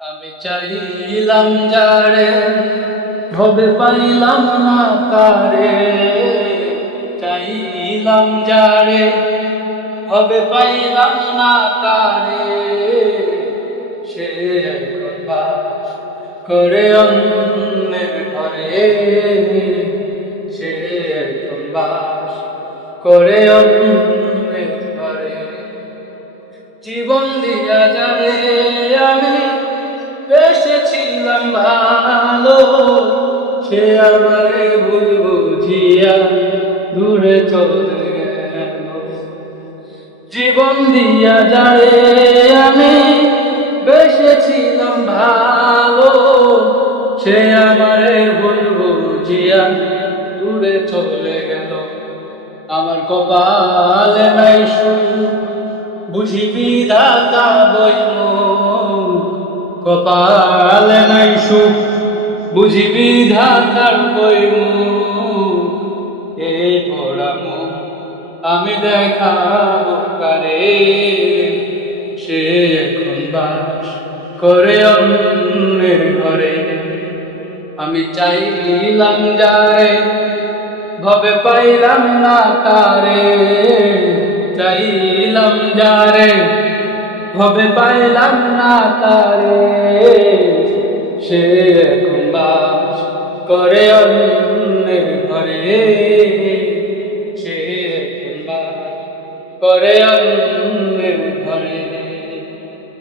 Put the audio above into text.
আমি চাইলাম যারে ভবে পাইলাম না তারে, চাইলাম যারে ভবে পাইলাম না তারে, সে এখন বাস করে অন্যের ঘরে, সে এখন বাস করে অন্যের ঘরে। জীবন দিয়া যারে আমি বেসেছিলাম ভালো, সে আমারে ভুল বুঝিয়া দূরে চলে গেল। জীবন দিয়া যারে আমি বেসেছিলাম ভালো, সে আমারে ভুল বুঝিয়া দূরে চলে গেল। আমার কপালে নাই সুখ, বুঝি বিধাতা বইমন, কপালে নাই সুখ, বুঝি বিধাতার বইমন। এই পোড়া মুখ আমি দেখাবো কারে, সে এখন বাস করে অন্যের ঘরে। আমি চাইলাম যারে ভবে পাইলাম না তারে, চাইলাম যারে ভবে পাইলাম না তারে, সে এখন বাস করে অন্যের ঘরে, সে এখন বাস করে অন্য